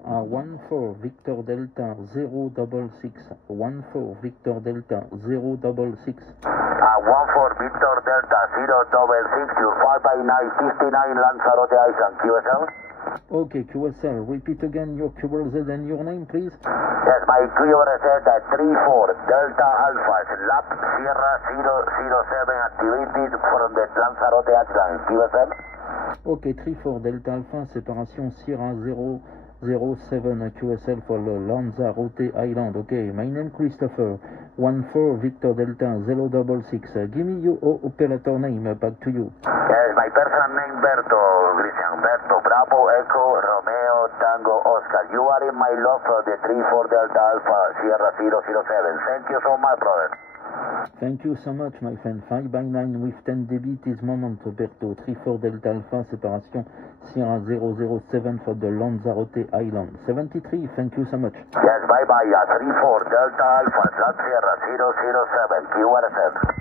14 Victor Delta 066. 14 Victor Delta 066. 14 Victor Delta 066, you're 5 by 959 Lanzarote Island, QSL. Okay, QSL, repeat again your QRZ and your name, please. Yes, my QRZ at 34 Delta Alpha, lap Sierra 007 activated from the Lanzarote Island, QSL. Okay, 34 Delta Alpha, séparation Sierra 007 QSL for the Lanzarote Island. Okay, my name Christopher, 14 Victor Delta 066. Give me your operator name, back to you. Yes, my personal name Berto, Christian. Berto, Bravo, Echo, Romeo, Tango, Oscar. You are in my log for the 34 Delta Alpha, Sierra 007. Thank you so much, brother. Thank you so much, my friend. 5 by 9 with 10 dB this moment, Berto. 34 Delta Alpha, séparation Sierra 007 for the Lanzarote Island. 73, thank you so much. Yes, bye-bye. 34 Delta Alpha, Sierra 007, QRZ.